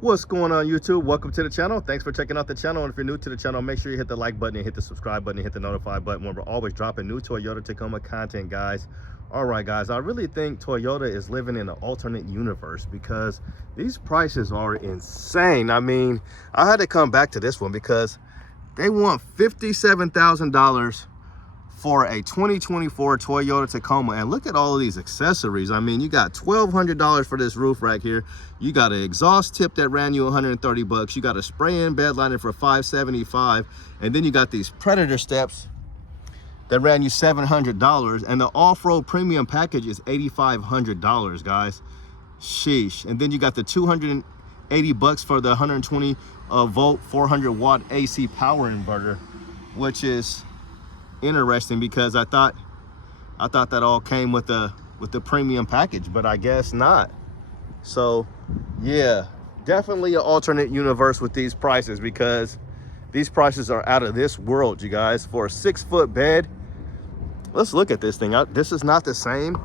What's going on, YouTube? Welcome to the channel. Thanks for checking out the channel. And if you're new to the channel, make sure you hit the like button and hit the subscribe button and hit the notify button when we're always dropping new Toyota Tacoma content, guys. All right, guys, I really think Toyota is living in an alternate universe because these prices are insane. I mean, I had to come back to this one because they want $57,000 for a 2024 Toyota Tacoma. And look at all of these accessories. I mean, you got $1,200 for this roof rack here. You got an exhaust tip that ran you 130 bucks. You got a spray-in bed liner for $575. And then you got these Predator steps that ran you $700. And the off-road premium package is $8,500, guys. Sheesh. And then you got the 280 bucks for the 120 volt 400 watt AC power inverter, which is interesting because I thought that all came with the premium package, but I guess not. So yeah, definitely an alternate universe with these prices because these prices are out of this world, you guys. For a 6-foot bed, let's look at this thing. This is not the same.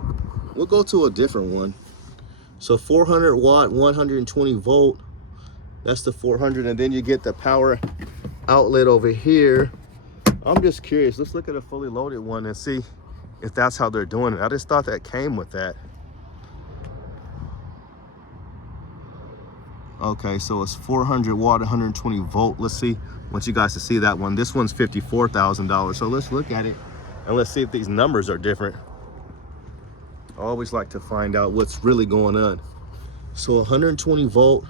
We'll go to a different one. So 400 watt 120 volt, that's the 400, and then you get the power outlet over here. I'm just curious. Let's look at a fully loaded one and see if that's how they're doing it. I just thought that came with that. Okay, so it's 400 watt, 120 volt. Let's see. I want you guys to see that one. This one's $54,000. So let's look at it and let's see if these numbers are different. I always like to find out what's really going on. So 120 volt,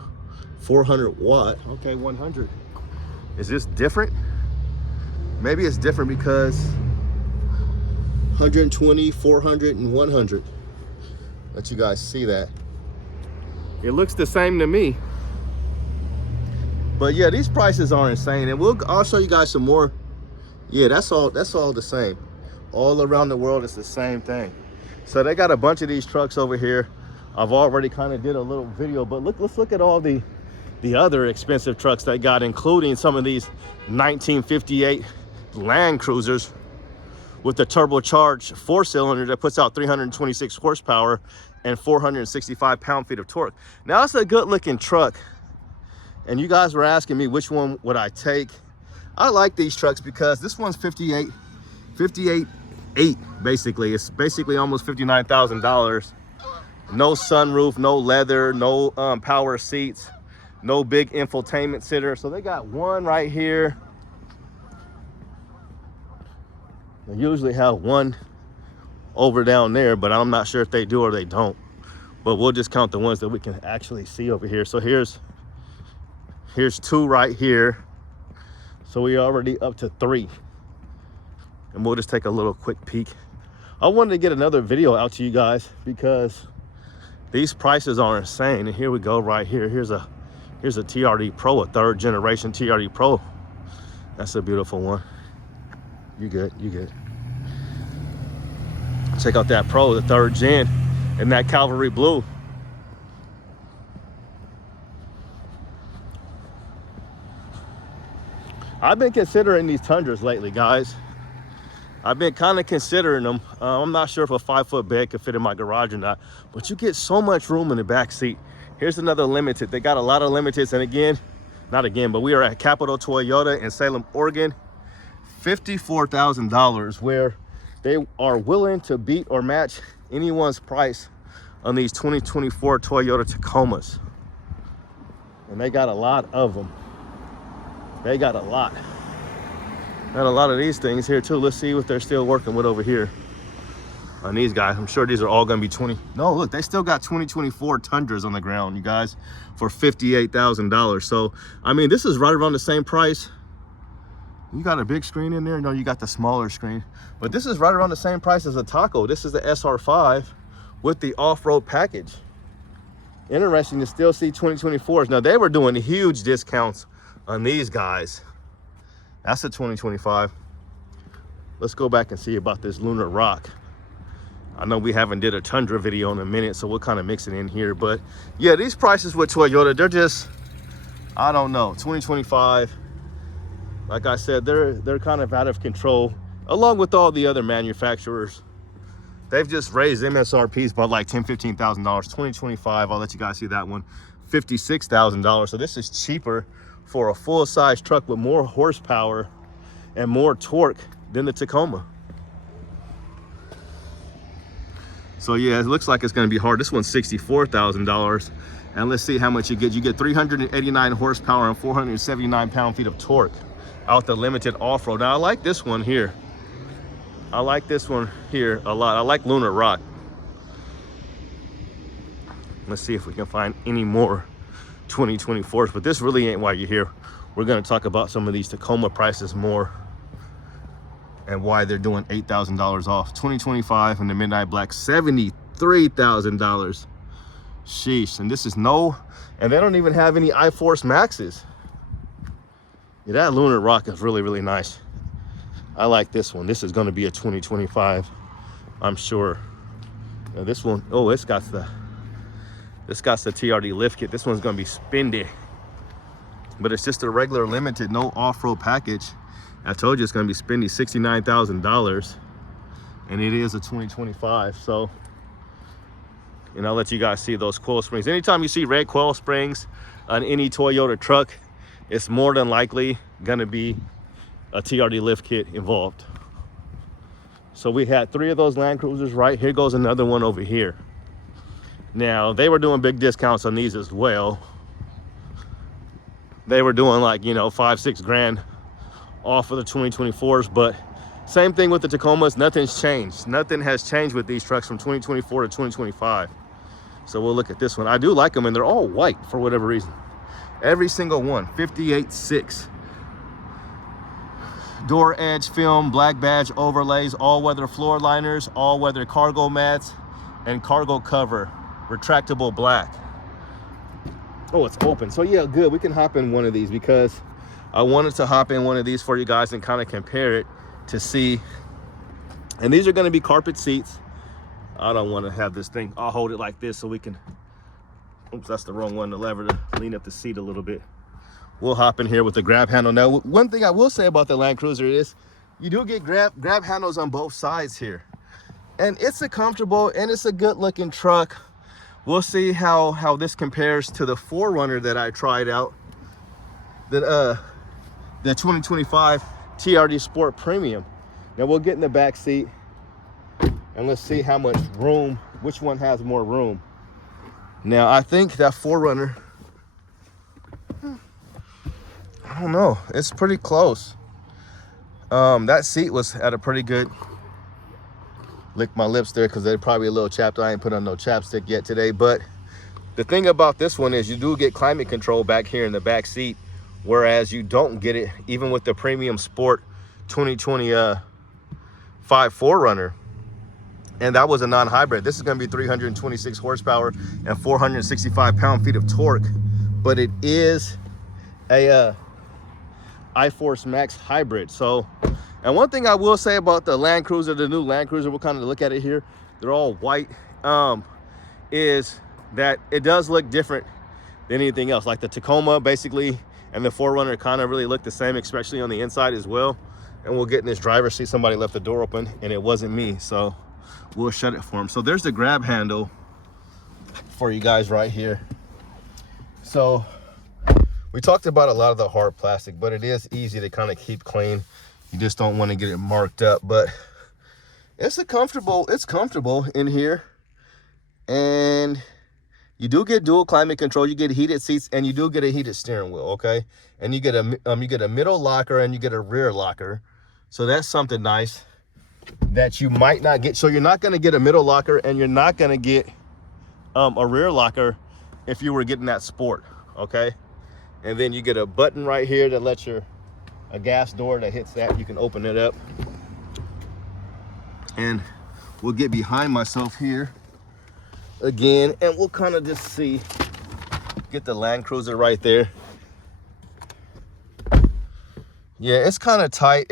400 watt. Okay, 100. Is this different? Maybe it's different because 120, 400, and 100. Let you guys see that. It looks the same to me. But yeah, these prices are insane. And I'll show you guys some more. Yeah, that's all the same. All around the world, it's the same thing. So they got a bunch of these trucks over here. I've already kind of did a little video, but let's look at all the other expensive trucks they got, including some of these 1958 Land Cruisers with the turbocharged 4-cylinder that puts out 326 horsepower and 465 pound-feet of torque. Now, it's a good-looking truck, and you guys were asking me which one would I take. I like these trucks because this one's 58.8 basically. It's basically almost $59,000. No sunroof, no leather, no power seats, no big infotainment center. So they got one right here. They usually have one over down there, but I'm not sure if they do or they don't. But we'll just count the ones that we can actually see over here. So here's two right here. So we're already up to 3. And we'll just take a little quick peek. I wanted to get another video out to you guys because these prices are insane. And here we go right here. Here's a TRD Pro, a 3rd generation TRD Pro. That's a beautiful one. You good. Check out that Pro, the 3rd gen, in that Cavalry blue. I've been considering these Tundras lately, guys. I've been kind of considering them. I'm not sure if a 5-foot bed could fit in my garage or not, but you get so much room in the back seat. Here's another Limited. They got a lot of Limiteds, and but we are at Capital Toyota in Salem, Oregon. $54,000, where they are willing to beat or match anyone's price on these 2024 Toyota Tacomas. And they got a lot of them. They got a lot. Got a lot of these things here too. Let's see what they're still working with over here on these guys. I'm sure these are all gonna be 20. No, look, they still got 2024 Tundras on the ground, you guys, for $58,000. So, I mean, this is right around the same price. You got a big screen in there? No, you got the smaller screen. But this is right around the same price as a Taco. This is the SR5 with the off-road package. Interesting to still see 2024s. Now, they were doing huge discounts on these guys. That's a 2025. Let's go back and see about this Lunar Rock. I know we haven't did a Tundra video in a minute, so we'll kind of mix it in here. But yeah, these prices with Toyota, they're just, I don't know, 2025. Like I said, they're kind of out of control, along with all the other manufacturers. They've just raised MSRPs by like $10,000, $15,000. 2025, I'll let you guys see that one. $56,000. So this is cheaper for a full-size truck with more horsepower and more torque than the Tacoma. So yeah, it looks like it's going to be hard. This one's $64,000. And let's see how much you get. You get 389 horsepower and 479 pound-feet of torque out the limited off-road. Now I like this one here. I like this one here a lot. I like Lunar Rock. Let's see if we can find any more 2024s, but this really ain't why you're here. We're going to talk about some of these Tacoma prices more and why they're doing $8,000 off. 2025 in the Midnight Black, $73,000. Sheesh. And this is no, and they don't even have any iForce Maxes. Yeah, that Lunar Rock is really, really nice. I like this one. This is going to be a 2025, I'm sure. Now this one, oh, it's got the TRD lift kit. This one's going to be spendy, but it's just a regular limited, no off-road package. I told you it's going to be spendy, $69,000, and it is a 2025. So, and I'll let you guys see those coil springs. Anytime you see red coil springs on any Toyota truck, it's more than likely going to be a TRD lift kit involved. So we had 3 of those Land Cruisers, right? Here goes another one over here. Now, they were doing big discounts on these as well. They were doing like, you know, 5-6 grand off of the 2024s, but same thing with the Tacomas. Nothing's changed. Nothing has changed with these trucks from 2024 to 2025. So we'll look at this one. I do like them, and they're all white for whatever reason. Every single one, 58.6. Door edge film, black badge overlays, all-weather floor liners, all-weather cargo mats, and cargo cover, retractable black. Oh, it's open. So yeah, good. We can hop in one of these because I wanted to hop in one of these for you guys and kind of compare it to see. And these are going to be carpet seats. I don't want to have this thing. I'll hold it like this so we can. Oops, that's the wrong one. The lever to lean up the seat a little bit. We'll hop in here with the grab handle. Now, one thing I will say about the Land Cruiser is you do get grab handles on both sides here. And it's a comfortable and it's a good looking truck. We'll see how this compares to the 4Runner that I tried out. The 2025 TRD Sport Premium. Now we'll get in the back seat and let's see how much room, which one has more room. Now I think that 4Runner, I don't know, it's pretty close. That seat was at a pretty good, lick my lips there because they're probably a little chapped. I ain't put on no chapstick yet today, but the thing about this one is you do get climate control back here in the back seat, whereas you don't get it even with the Premium Sport 2025 4Runner. And that was a non-hybrid. This is going to be 326 horsepower and 465 pound-feet of torque, but it is a iForce Max hybrid. So, and one thing I will say about the Land Cruiser, the new Land Cruiser, we'll kind of look at it here. They're all white. Is that it does look different than anything else. Like the Tacoma, basically, and the 4Runner kind of really look the same, especially on the inside as well. And we'll get in this driver's seat. Somebody left the door open, and it wasn't me, so we'll shut it for him. So there's the grab handle for you guys right here. So we talked about a lot of the hard plastic, but it is easy to kind of keep clean. You just don't want to get it marked up, but it's comfortable in here. And you do get dual climate control, you get heated seats, and you do get a heated steering wheel, okay? And you get a middle locker and you get a rear locker. So that's something nice that you might not get. So you're not going to get a middle locker and you're not going to get a rear locker if you were getting that Sport, okay? And then you get a button right here that lets a gas door that hits that. You can open it up. And we'll get behind myself here again, and we'll kind of just see, get the Land Cruiser right there. Yeah, it's kind of tight.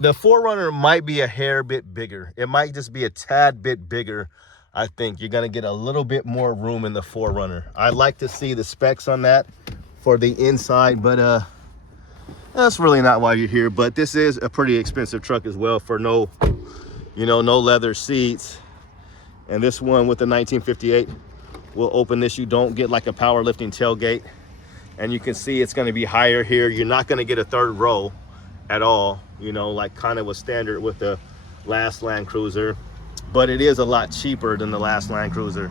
The 4Runner might be a hair bit bigger. It might just be a tad bit bigger. I think you're gonna get a little bit more room in the 4Runner. I'd like to see the specs on that for the inside, but that's really not why you're here. But this is a pretty expensive truck as well for no leather seats. And this one with the 1958 We'll open this. You don't get like a power lifting tailgate. And you can see it's going to be higher here. You're not going to get a third row at all, you know, like kind of was standard with the last Land Cruiser. But it is a lot cheaper than the last Land Cruiser.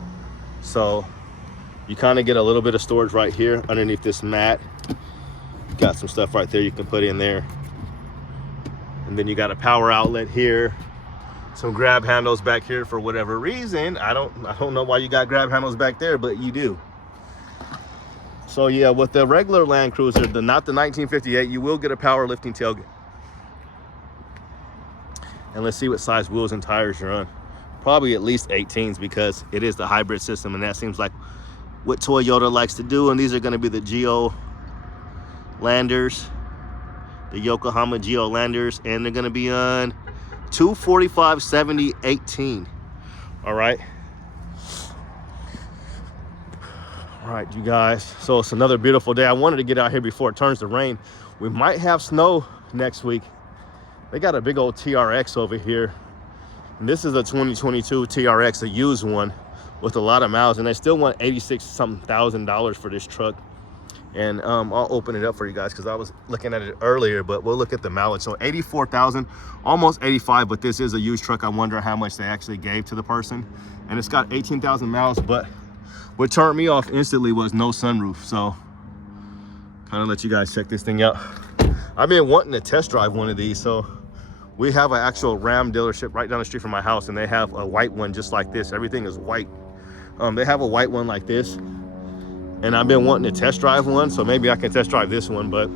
So you kind of get a little bit of storage right here underneath this mat. You got some stuff right there you can put in there. And then you got a power outlet here. Some grab handles back here for whatever reason. I don't know why you got grab handles back there, but you do. So yeah, with the regular Land Cruiser, not the 1958, you will get a power lifting tailgate. And let's see what size wheels and tires you're on. Probably at least 18s because it is the hybrid system, and that seems like what Toyota likes to do. And these are going to be the Geo Landers, the Yokohama Geo Landers, and they're going to be on 245, 70, 18. All right. All right, you guys, so it's another beautiful day. I wanted to get out here before it turns to rain. We might have snow next week. They got a big old TRX over here. And this is a 2022 TRX, a used one with a lot of miles, and they still want $86-something thousand for this truck. And I'll open it up for you guys because I was looking at it earlier, but we'll look at the mileage. So 84,000, almost 85, but this is a used truck. I wonder how much they actually gave to the person. And it's got 18,000 miles, but what turned me off instantly was no sunroof. So kind of let you guys check this thing out. I've been wanting to test drive one of these. So we have an actual Ram dealership right down the street from my house, and they have a white one just like this. Everything is white. They have a white one like this, and I've been wanting to test drive one, so maybe I can test drive this one. But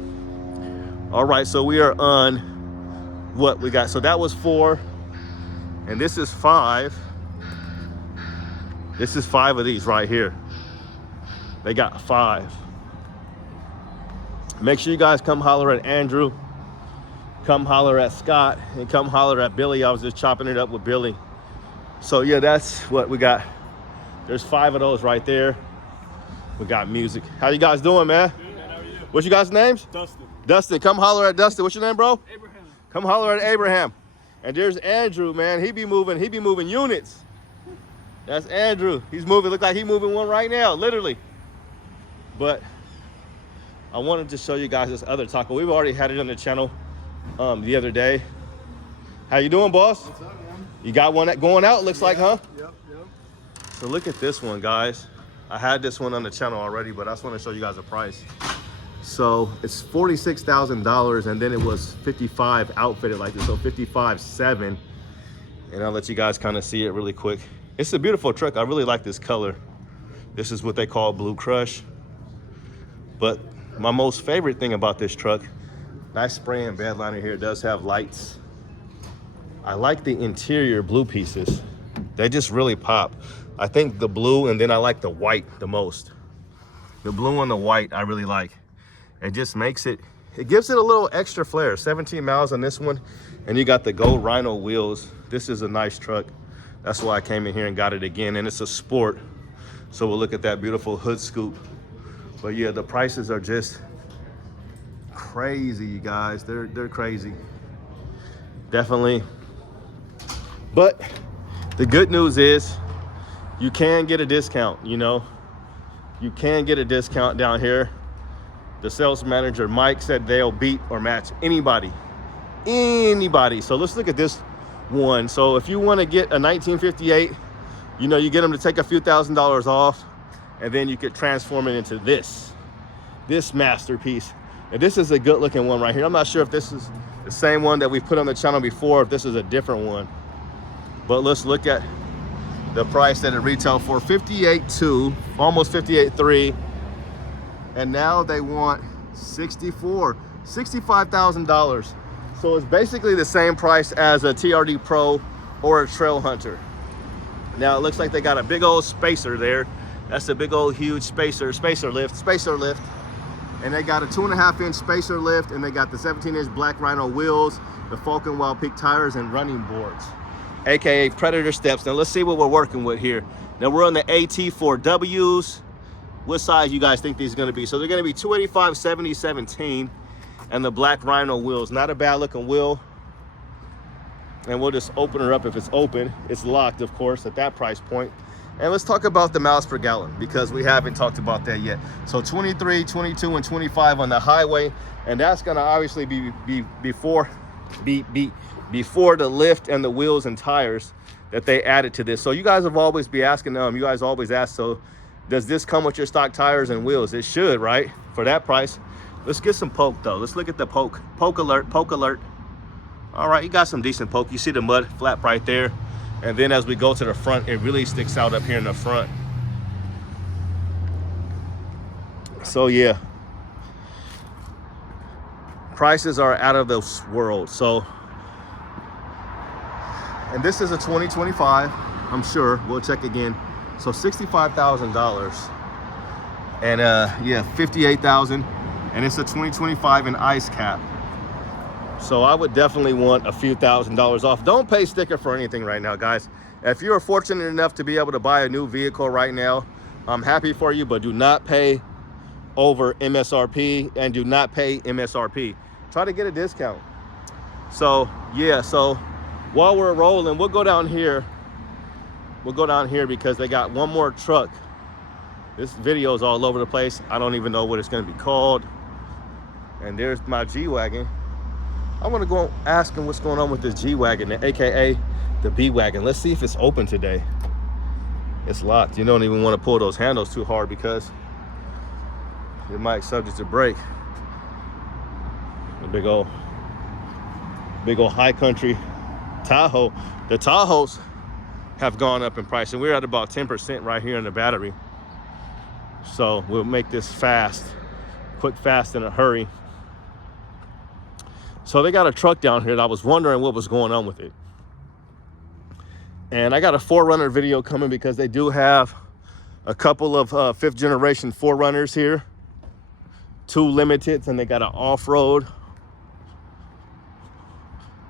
all right, so we are on what we got. So that was 4, and this is 5. This is 5 of these right here. They got 5. Make sure you guys come holler at Andrew, come holler at Scott, and come holler at Billy. I was just chopping it up with Billy. So yeah, that's what we got. There's 5 of those right there. We got music. How you guys doing, man? Good, man. How are you? What's you guys' names? Dustin. Dustin, come holler at Dustin. What's your name, bro? Abraham. Come holler at Abraham. And there's Andrew, man. He be moving units. That's Andrew. He's moving. Look like he's moving one right now, literally. But I wanted to show you guys this other taco. We've already had it on the channel the other day. How you doing, boss? What's up, man? You got one going out, looks like, huh? Yep. So look at this one, guys. I had this one on the channel already, but I just want to show you guys the price. So it's $46,000, and then it was 55 outfitted like this, so 55.7. And I'll let you guys kind of see it really quick. It's a beautiful truck. I really like this color. This is what they call Blue Crush. But my most favorite thing about this truck, nice spray and bed liner here. It does have lights. I like the interior blue pieces. They just really pop. I think the blue, and then I like the white the most. The blue and the white I really like. It just makes it, it gives it a little extra flair. 17 miles on this one, and you got the gold Rhino wheels. This is a nice truck. That's why I came in here and got it again, and it's a sport. So we'll look at that beautiful hood scoop. But yeah, the prices are just crazy, you guys. They're crazy. Definitely. But the good news is you can get a discount, you know. You can get a discount down here. The sales manager, Mike, said they'll beat or match anybody. Anybody. So let's look at this one. So if you want to get a 1958, you know, you get them to take a few $1,000s off, and then you could transform it into this masterpiece. And this is a good looking one right here. I'm not sure if this is the same one that we've put on the channel before, if this is a different one. But let's look at the price that it retailed for, $58,200, almost $58,300. And now they want $65,000. So it's basically the same price as a TRD Pro or a Trail Hunter. Now it looks like they got a big old spacer there. That's a big old huge spacer lift. And they got a 2.5-inch spacer lift, and they got the 17-inch Black Rhino wheels, the Falcon Wild Peak tires, and running boards, AKA Predator steps. Now let's see what we're working with here. Now we're on the AT4Ws. What size you guys think these are gonna be? So they're gonna be 285, 70, 17, and the Black Rhino wheels. Not a bad looking wheel. And we'll just open her up if it's open. It's locked, of course, at that price point. And let's talk about the miles per gallon, because we haven't talked about that yet. So 23, 22, and 25 on the highway, and that's gonna obviously be before the lift and the wheels and tires that they added to this. So you guys have always be asking you guys always ask, so does this come with your stock tires and wheels? It should, right? For that price. Let's get some poke though. Let's look at the poke alert. All right, you got some decent poke. You see the mud flap right there. And then as we go to the front, it really sticks out up here in the front. So yeah, prices are out of this world. So, and this is a 2025, I'm sure. We'll check again. So $65,000. And yeah, 58,000. And it's a 2025 in ice cap. So I would definitely want a few $1,000s off. Don't pay sticker for anything right now, guys. If you're fortunate enough to be able to buy a new vehicle right now, I'm happy for you, but do not pay over MSRP and do not pay MSRP. Try to get a discount. So yeah, so while we're rolling, we'll go down here. We'll go down here because they got one more truck. This video is all over the place. I don't even know what it's gonna be called. And there's my G-Wagon. I want to go ask him what's going on with this G-Wagon, aka the B-Wagon. Let's see if it's open today. It's locked. You don't even want to pull those handles too hard because it might subject to break. The big old high country Tahoe. The Tahoes have gone up in price, and we're at about 10% right here in the battery. So we'll make this fast, quick, fast, in a hurry. So they got a truck down here that I was wondering what was going on with it. And I got a 4Runner video coming because they do have a couple of 5th generation 4Runners here. 2 limiteds, and they got an off-road.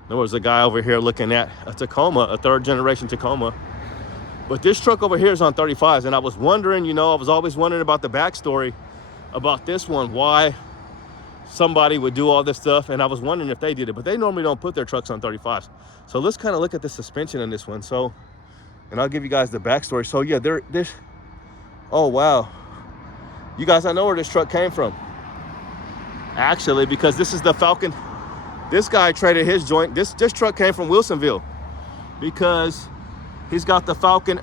There was a guy over here looking at a Tacoma, a 3rd generation Tacoma. But this truck over here is on 35s, and I was wondering, you know, I was always wondering about the backstory about this one, why somebody would do all this stuff, and I was wondering if they did it, but they normally don't put their trucks on 35s. So let's kind of look at the suspension on this one. So, and I'll give you guys the backstory. So yeah, this, oh wow. You guys, I know where this truck came from. Actually, because this is the Falcon. This guy traded his joint. This truck came from Wilsonville because he's got the Falcon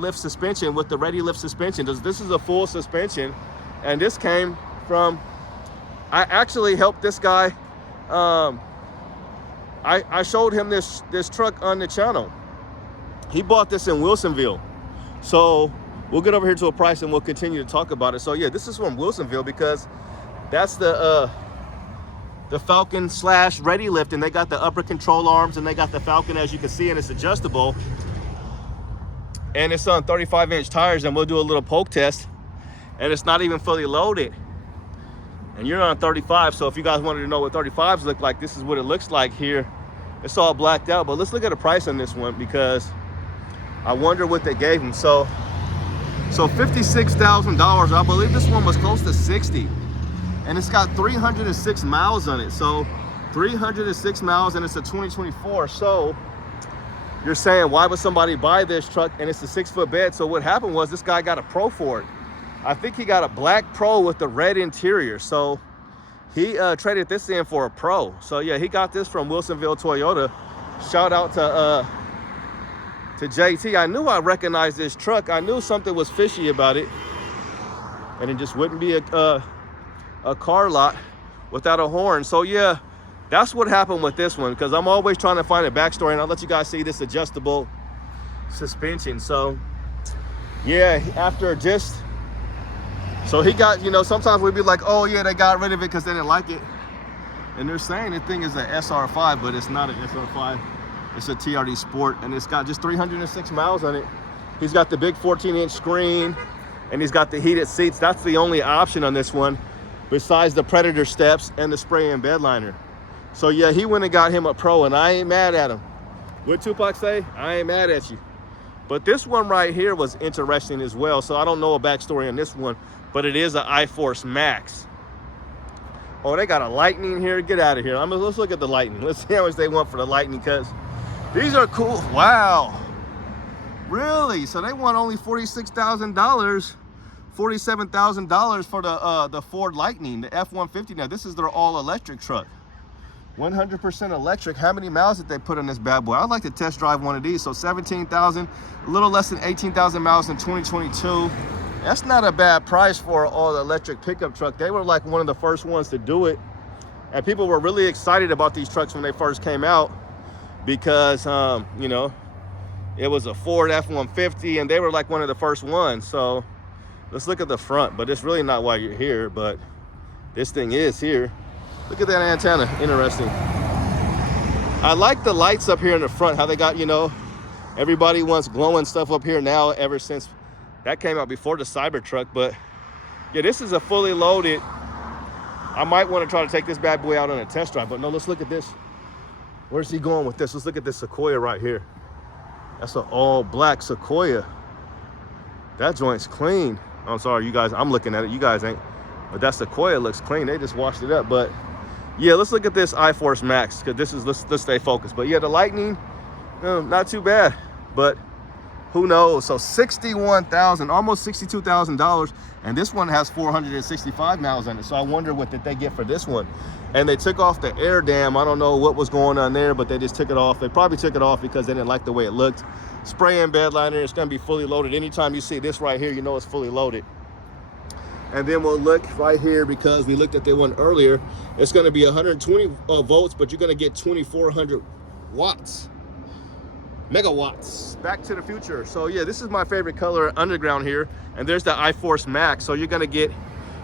lift suspension with the ready lift suspension. This is a full suspension, and this came from, I actually helped this guy. I showed him this truck on the channel. He bought this in Wilsonville. So we'll get over here to a price and we'll continue to talk about it. So yeah, this is from Wilsonville because that's the Falcon / ready lift, and they got the upper control arms, and they got the Falcon, as you can see, and it's adjustable. And it's on 35-inch tires, and we'll do a little poke test, and it's not even fully loaded. And you're on 35, so if you guys wanted to know what 35s look like, this is what it looks like here. It's all blacked out, but let's look at the price on this one because I wonder what they gave him. So $56,000. I believe this one was close to 60, and it's got 306 miles on it. So 306 miles, and it's a 2024. So you're saying, why would somebody buy this truck? And it's a 6-foot bed. So what happened was this guy got a Pro for it. I think he got a black Pro with the red interior. So he traded this in for a Pro. So yeah, he got this from Wilsonville Toyota. Shout out to JT. I knew I recognized this truck. I knew something was fishy about it, and it just wouldn't be a car lot without a horn. So yeah, that's what happened with this one, because I'm always trying to find a backstory, and I'll let you guys see this adjustable suspension. So yeah, so he got, you know, sometimes we'd be like, oh yeah, they got rid of it because they didn't like it. And they're saying the thing is an SR5, but it's not an SR5. It's a TRD Sport, and it's got just 306 miles on it. He's got the big 14-inch screen, and he's got the heated seats. That's the only option on this one, besides the Predator steps and the spray-in bed liner. So yeah, he went and got him a Pro, and I ain't mad at him. What Tupac say? I ain't mad at you. But this one right here was interesting as well. So I don't know a backstory on this one, but it is an iForce Max. Oh, they got a Lightning here. Get out of here. Let's look at the Lightning. Let's see how much they want for the Lightning, because these are cool. Wow. Really? So they want only $46,000, $47,000 for the Ford Lightning, the F-150. Now this is their all-electric truck, 100% electric. How many miles did they put on this bad boy? I'd like to test drive one of these. So 17,000, a little less than 18,000 miles in 2022. That's not a bad price for an all-electric pickup truck. They were like one of the first ones to do it, and people were really excited about these trucks when they first came out because you know, it was a Ford F-150 and they were like one of the first ones. So let's look at the front, but it's really not why you're here, but this thing is here. Look at that antenna, interesting. I like the lights up here in the front, how they got, you know, everybody wants glowing stuff up here now ever since that came out before the Cybertruck. But yeah, this is a fully loaded. I might want to try to take this bad boy out on a test drive, but no, let's look at this. Where's he going with this? Let's look at this Sequoia right here. That's an all black Sequoia. That joint's clean. I'm sorry, you guys, I'm looking at it. You guys ain't. But that Sequoia looks clean. They just washed it up. But yeah, let's look at this iForce Max, because this is, let's stay focused. But yeah, the Lightning, not too bad. But who knows? So $61,000, almost $62,000. And this one has 465 miles on it. So I wonder what did they get for this one. And they took off the air dam. I don't know what was going on there, but they just took it off. They probably took it off because they didn't like the way it looked. Spray and bed liner, it's gonna be fully loaded. Anytime you see this right here, you know it's fully loaded. And then we'll look right here, because we looked at the one earlier. It's gonna be 120 volts, but you're gonna get 2,400 watts. Megawatts. Back to the future. So yeah, this is my favorite color, underground here. And there's the iForce Max. So you're gonna get,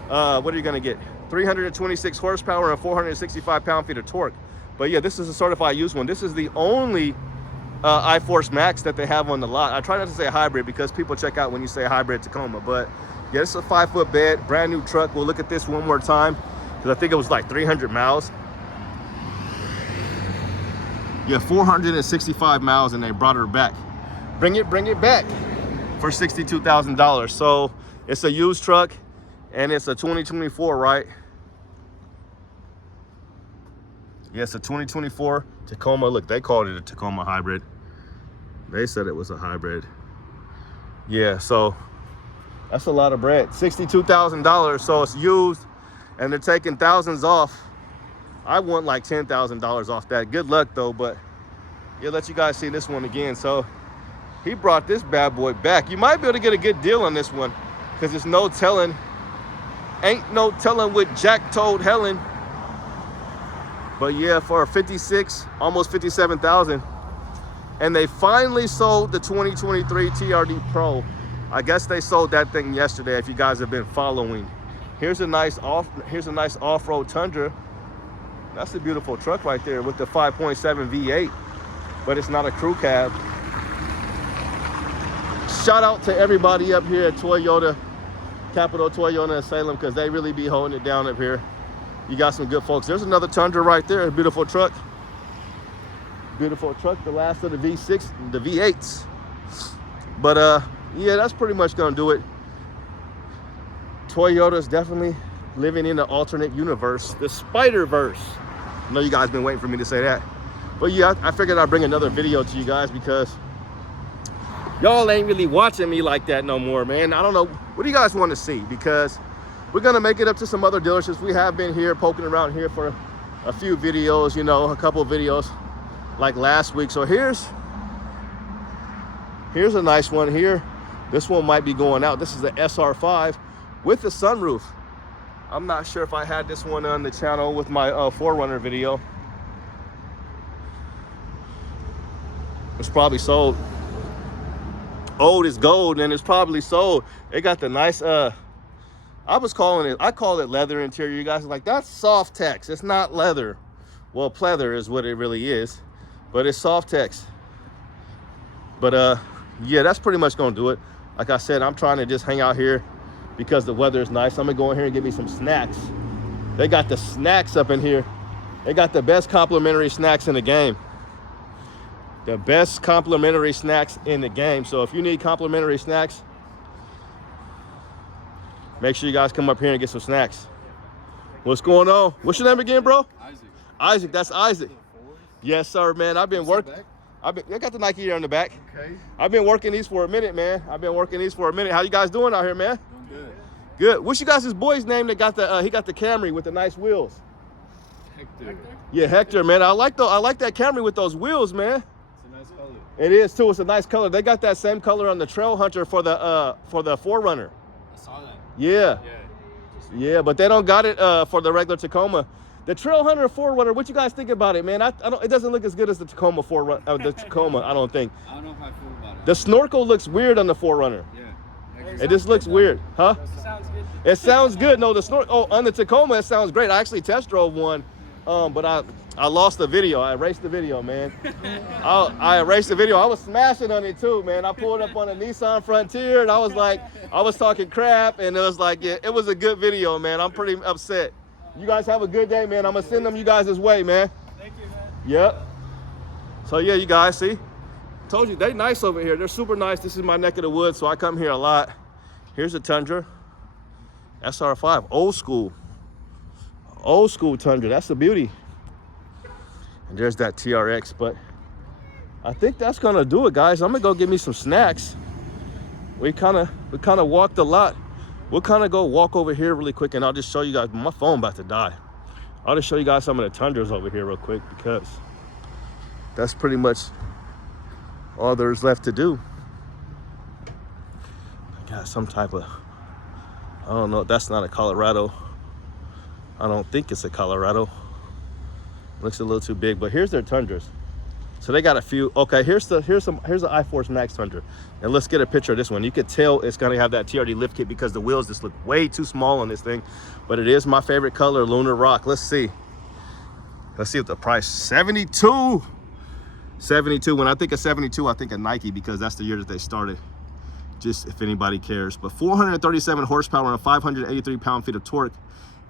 what are you gonna get? 326 horsepower and 465 pound-feet of torque. But yeah, this is a certified used one. This is the only iForce Max that they have on the lot. I try not to say hybrid because people check out when you say hybrid Tacoma. But yeah, it's a 5-foot bed, brand new truck. We'll look at this one more time, because I think it was like 300 miles. Yeah, 465 miles, and they brought her back. Bring it back for $62,000. So it's a used truck, and it's a 2024, right? Yeah, it's a 2024 Tacoma. Look, they called it a Tacoma hybrid. They said it was a hybrid. Yeah, so that's a lot of bread. $62,000, so it's used, and they're taking thousands off. I want like $10,000 off that. Good luck though, but yeah, let you guys see this one again. So he brought this bad boy back. You might be able to get a good deal on this one, because there's no telling. Ain't no telling with Jack told Helen. But yeah, for 56, almost 57,000. And they finally sold the 2023 TRD Pro. I guess they sold that thing yesterday, if you guys have been following. Here's a nice off-road Tundra. That's a beautiful truck right there with the 5.7 V8, but it's not a crew cab. Shout out to everybody up here at Toyota, Capital Toyota in Salem, because they really be holding it down up here. You got some good folks. There's another Tundra right there, a beautiful truck. Beautiful truck, the last of the V6, the V8s. But yeah, that's pretty much gonna do it. Toyota's definitely living in the alternate universe, the Spider-Verse. I know you guys been waiting for me to say that. But yeah, I figured I'd bring another video to you guys, because y'all ain't really watching me like that no more, man. I don't know, what do you guys want to see? Because we're gonna make it up to some other dealerships. We have been here poking around here for a few videos, you know, a couple of videos like last week. So here's a nice one here. This one might be going out. This is the SR5 with the sunroof. I'm not sure if I had this one on the channel with my 4Runner video. It's probably sold. Old is gold, and it's probably sold. It got the nice, I call it leather interior. You guys are like, that's soft text. It's not leather. Well, pleather is what it really is, but it's soft text. But yeah, that's pretty much gonna do it. Like I said, I'm trying to just hang out here because the weather is nice. I'm gonna go in here and get me some snacks. They got the snacks up in here. They got the best complimentary snacks in the game. The best complimentary snacks in the game. So if you need complimentary snacks, make sure you guys come up here and get some snacks. What's going on? What's your name again, bro? Isaac. Isaac, that's Isaac. Yes, sir, man. I've been working. I got the Nike here on the back. Okay. I've been working these for a minute, man. How you guys doing out here, man? Doing good. Good. What's you guys' boy's name that got the he got the Camry with the nice wheels? Hector. Yeah, Hector, man. I like that Camry with those wheels, man. It's a nice color. It is too. It's a nice color. They got that same color on the Trail Hunter for the 4Runner. I saw that. Yeah. Yeah. Yeah, but they don't got it for the regular Tacoma. The Trail Hunter 4Runner, what you guys think about it, man? I don't. It doesn't look as good as the Tacoma the Tacoma, I don't think. I don't know if I feel about it. The snorkel looks weird on the 4Runner. Yeah. It just looks weird, huh? It sounds good. It sounds good. No, the snorkel. Oh, on the Tacoma, it sounds great. I actually test drove one, but I lost the video. I erased the video, man. I erased the video. I was smashing on it too, man. I pulled up on a Nissan Frontier, and I was talking crap, and it was like, yeah, it was a good video, man. I'm pretty upset. You guys have a good day, man. I'm gonna send them you guys' way, man. Thank you, man. Yep. So yeah, you guys see, told you they nice over here. They're super nice. This is my neck of the woods, so I come here a lot. Here's a Tundra, SR5, old school Tundra. That's a beauty. And there's that TRX, but I think that's gonna do it, guys. I'm gonna go get me some snacks. We kind of walked a lot. We'll kind of go walk over here really quick, and I'll just show you guys. My phone about to die. I'll just show you guys some of the Tundras over here real quick, because that's pretty much all there's left to do. I got some type of, I don't know, that's not a Colorado. I don't think it's a Colorado. Looks a little too big, but here's their Tundras. So they got a few. Okay, here's the iForce Max Tundra, and let's get a picture of this one. You could tell it's gonna have that TRD lift kit because the wheels just look way too small on this thing, but it is my favorite color, Lunar Rock. Let's see what the price. 72. When I think of 72, I think of Nike, because that's the year that they started, just if anybody cares. But 437 horsepower and a 583 pound-feet of torque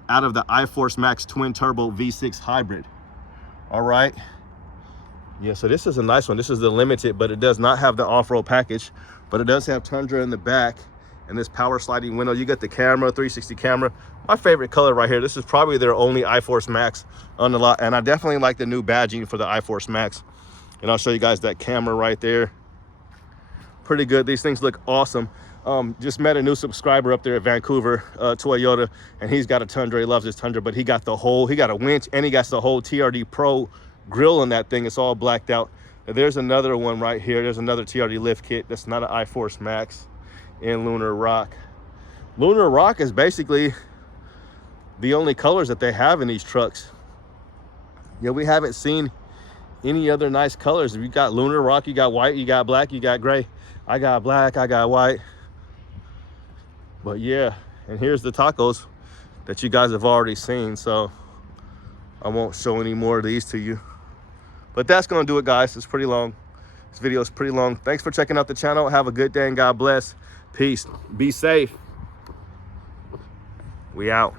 out of the iForce Max twin turbo V6 hybrid. All right. Yeah, so this is a nice one. This is the limited, but it does not have the off-road package, but it does have Tundra in the back and this power sliding window. You get the camera, 360 camera. My favorite color right here. This is probably their only iForce Max on the lot, and I definitely like the new badging for the iForce Max. And I'll show you guys that camera right there. Pretty good. These things look awesome. Just met a new subscriber up there at Vancouver, Toyota, and he's got a Tundra. He loves his Tundra, but he got a winch, and he got the whole TRD Pro grill on that thing. It's all blacked out. And there's another one right here. There's another TRD lift kit. That's not an iForce Max in Lunar Rock. Lunar Rock is basically the only colors that they have in these trucks. Yeah, we haven't seen any other nice colors. If you got Lunar Rock, you got white, you got black, you got gray. I got black, I got white. But yeah, and here's the tacos that you guys have already seen, so I won't show any more of these to you. But that's gonna do it, guys. It's pretty long. This video is pretty long. Thanks for checking out the channel. Have a good day and God bless. Peace. Be safe. We out.